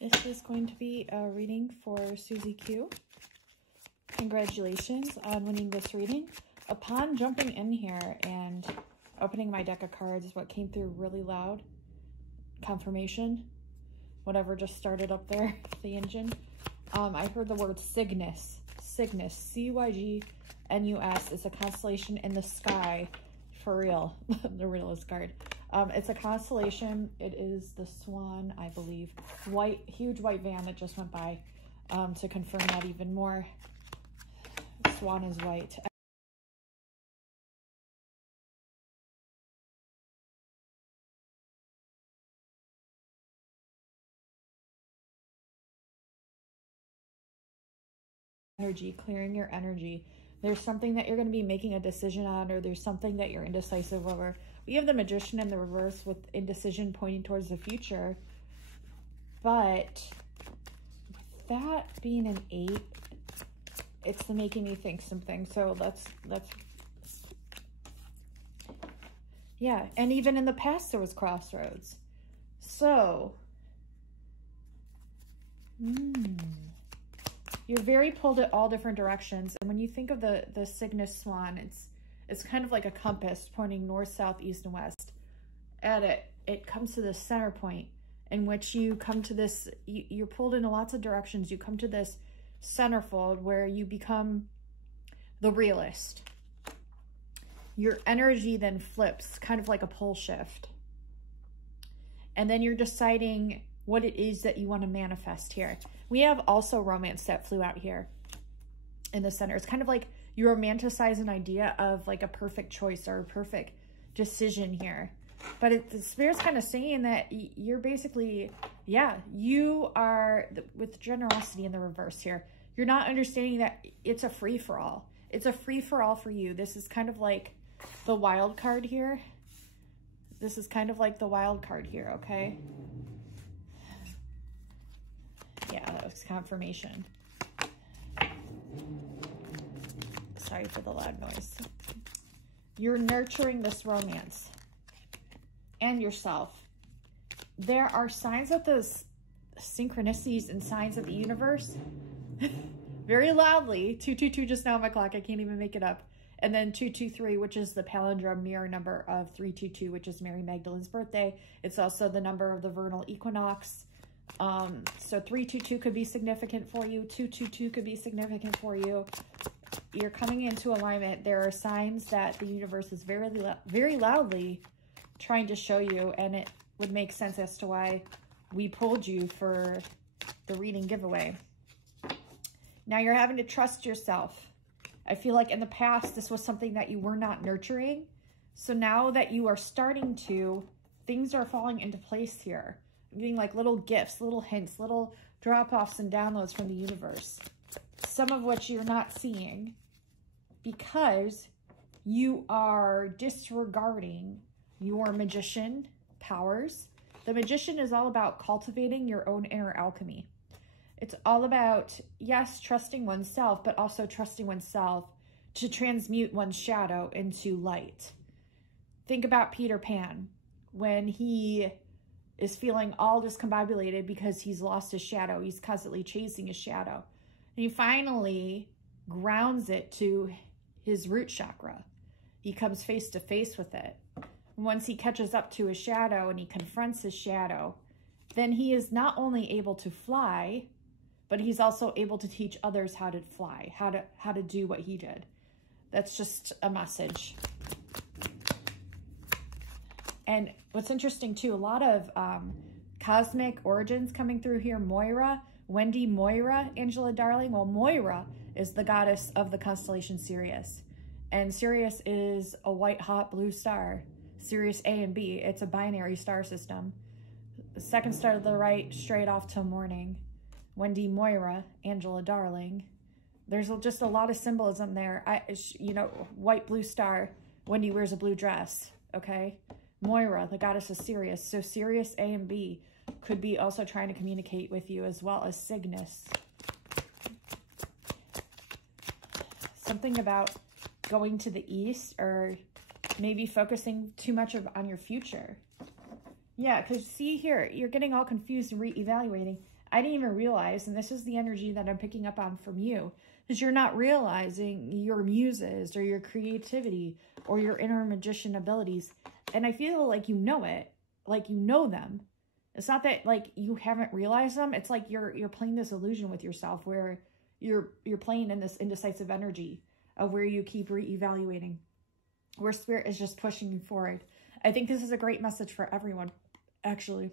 This is going to be a reading for Suzie Q. Congratulations on winning this reading. Upon jumping in here and opening my deck of cards, what came through really loud, confirmation, whatever just started up there, the engine, I heard the word Cygnus. Cygnus, C-Y-G-N-U-S, is a constellation in the sky, for real, the realest card. It's a constellation. It is the Swan, I believe. Huge white van that just went by. To confirm that even more, Swan is white. Energy, clearing your energy. There's something that you're going to be making a decision on, or there's something that you're indecisive over. We have the Magician in the reverse with indecision pointing towards the future. But with that being an 8, it's making me think something. So let's yeah, and even in the past there was crossroads. So you're very pulled at all different directions. And when you think of the Cygnus Swan, it's kind of like a compass pointing north, south, east, and west. At it comes to this center point in which you come to this, you're pulled in lots of directions. You come to this centerfold where you become the realist. Your energy then flips, kind of like a pole shift. And then you're deciding what it is that you want to manifest here. We have also romance that flew out here in the center. It's kind of like you romanticize an idea of like a perfect choice or a perfect decision here. But the Spirit's kind of saying that you're basically, yeah, you are, with generosity in the reverse here, you're not understanding that it's a free-for-all. It's a free-for-all for you. This is kind of like the wild card here. This is kind of like the wild card here, okay? Yeah, that was confirmation. Sorry for the loud noise. You're nurturing this romance and yourself. There are signs of those synchronicities and signs of the universe. Very loudly. 222 just now on my clock. I can't even make it up. And then 223, which is the palindrome mirror number of 322, which is Mary Magdalene's birthday. It's also the number of the vernal equinox. So 322 could be significant for you. 222 could be significant for you. You're coming into alignment. There are signs that the universe is very loudly trying to show you, and it would make sense as to why we pulled you for the reading giveaway. Now you're having to trust yourself. I feel like in the past, this was something that you were not nurturing. So now that you are starting to, things are falling into place here. I'm getting like little gifts, little hints, little drop-offs and downloads from the universe. Some of which you're not seeing because you are disregarding your magician powers. The Magician is all about cultivating your own inner alchemy. It's all about, yes, trusting oneself, but also trusting oneself to transmute one's shadow into light. Think about Peter Pan when he is feeling all discombobulated because he's lost his shadow. He's constantly chasing his shadow. And he finally grounds it to his root chakra. He comes face to face with it. And once he catches up to his shadow and he confronts his shadow, then he is not only able to fly, but he's also able to teach others how to fly, how to do what he did. That's just a message. And what's interesting too, a lot of cosmic origins coming through here. Moira, Wendy Moira, Angela Darling. Well, Moira is the goddess of the constellation Sirius. And Sirius is a white hot blue star. Sirius A and B. It's a binary star system. The second star to the right, straight off till morning. Wendy Moira, Angela Darling. There's just a lot of symbolism there. You know, white blue star. Wendy wears a blue dress. Okay. Moira, the goddess of Sirius. So Sirius A and B could be also trying to communicate with you, as well as Cygnus. Something about going to the east, or maybe focusing too much on your future. Yeah, because see here, you're getting all confused and reevaluating. I didn't even realize, and this is the energy that I'm picking up on from you, is you're not realizing your muses or your creativity or your inner magician abilities. And I feel like you know it, like you know them. It's not that like you haven't realized them. It's like you're playing this illusion with yourself where you're playing in this indecisive energy of where you keep reevaluating, where spirit is just pushing you forward. I think this is a great message for everyone, actually.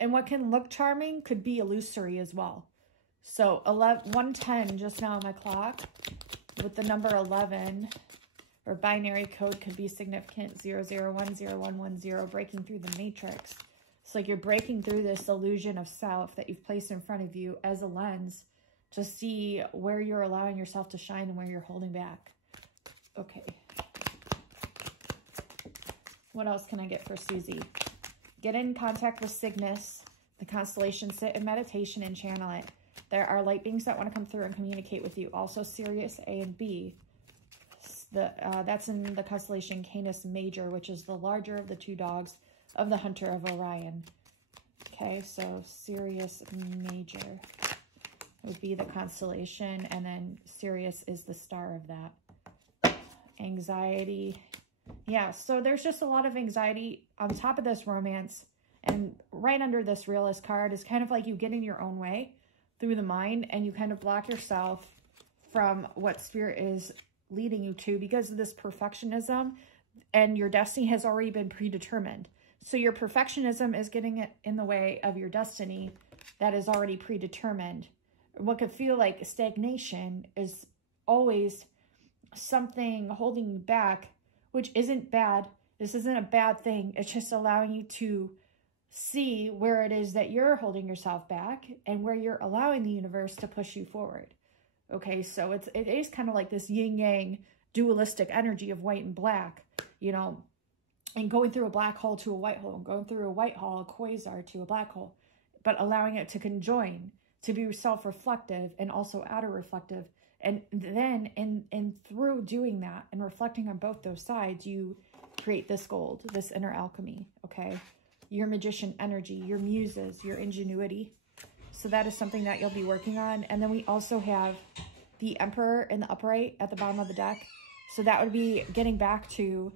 And what can look charming could be illusory as well. So 110 just now on my clock with the number 11 or binary code could be significant. 00101110, breaking through the matrix. It's like you're breaking through this illusion of self that you've placed in front of you as a lens to see where you're allowing yourself to shine and where you're holding back. Okay. What else can I get for Suzie? Get in contact with Cygnus, the constellation, sit in meditation and channel it. There are light beings that want to come through and communicate with you. Also Sirius A and B. That's in the constellation Canis Major, which is the larger of the two dogs of the Hunter of Orion. Okay, so Sirius Major would be the constellation, and then Sirius is the star of that. Anxiety. Yeah, so there's just a lot of anxiety on top of this romance, and right under this realist card is kind of like you get in your own way through the mind, and you kind of block yourself from what spirit is leading you to because of this perfectionism, and your destiny has already been predetermined. So your perfectionism is getting it in the way of your destiny that is already predetermined. What could feel like stagnation is always something holding you back, which isn't bad. This isn't a bad thing. It's just allowing you to see where it is that you're holding yourself back and where you're allowing the universe to push you forward. Okay, so it is kind of like this yin-yang dualistic energy of white and black, you know, and going through a black hole to a white hole, going through a white hole, a quasar to a black hole, but allowing it to conjoin, to be self-reflective and also outer reflective. And then in through doing that and reflecting on both those sides, you create this gold, this inner alchemy, okay? Your magician energy, your muses, your ingenuity. So that is something that you'll be working on. And then we also have the Emperor in the upright at the bottom of the deck. So that would be getting back to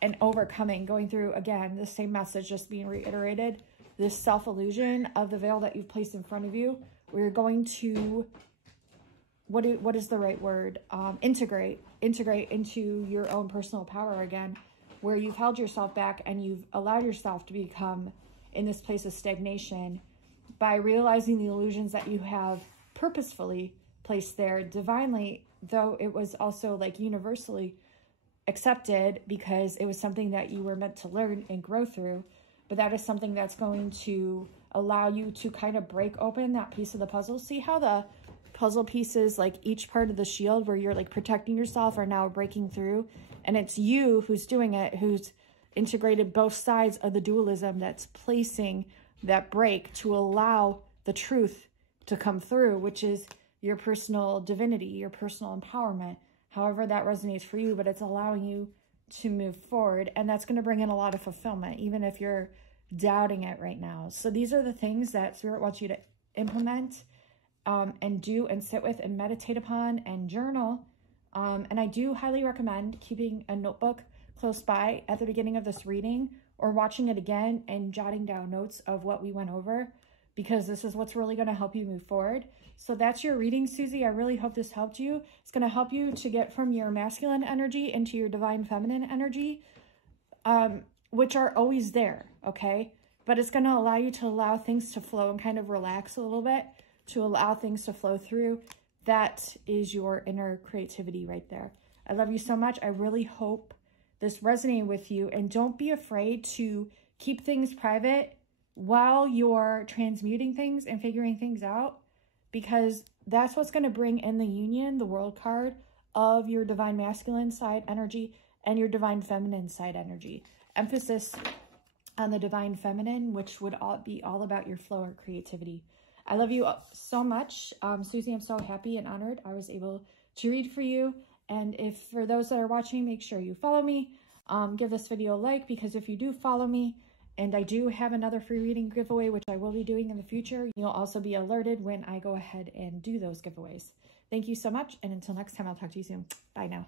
and overcoming, going through, again, the same message just being reiterated, this self-illusion of the veil that you've placed in front of you, where you're going to, what is the right word? Integrate into your own personal power again, where you've held yourself back and you've allowed yourself to become in this place of stagnation by realizing the illusions that you have purposefully placed there divinely, though it was also like universally accepted because it was something that you were meant to learn and grow through. But that is something that's going to allow you to kind of break open that piece of the puzzle. See how the puzzle pieces, like each part of the shield where you're like protecting yourself, are now breaking through, and it's you who's doing it, who's integrated both sides of the dualism, that's placing that break to allow the truth to come through, which is your personal divinity, your personal empowerment, however that resonates for you, but it's allowing you to move forward. And that's going to bring in a lot of fulfillment, even if you're doubting it right now. So these are the things that Spirit wants you to implement and do and sit with and meditate upon and journal. And I do highly recommend keeping a notebook close by at the beginning of this reading, or watching it again and jotting down notes of what we went over, because this is what's really going to help you move forward. So that's your reading, Suzie. I really hope this helped you. It's going to help you to get from your masculine energy into your divine feminine energy, which are always there, okay? But it's going to allow you to allow things to flow and kind of relax a little bit, to allow things to flow through. That is your inner creativity right there. I love you so much. I really hope this resonated with you, and don't be afraid to keep things private while you're transmuting things and figuring things out, because that's what's going to bring in the union, the world card, of your divine masculine side energy and your divine feminine side energy. Emphasis on the divine feminine, which would be all about your flow or creativity. I love you so much. Suzie, I'm so happy and honored I was able to read for you. And if for those that are watching, make sure you follow me. Give this video a like, because if you do follow me And I do have another free reading giveaway, which I will be doing in the future. You'll also be alerted when I go ahead and do those giveaways. Thank you so much. And until next time, I'll talk to you soon. Bye now.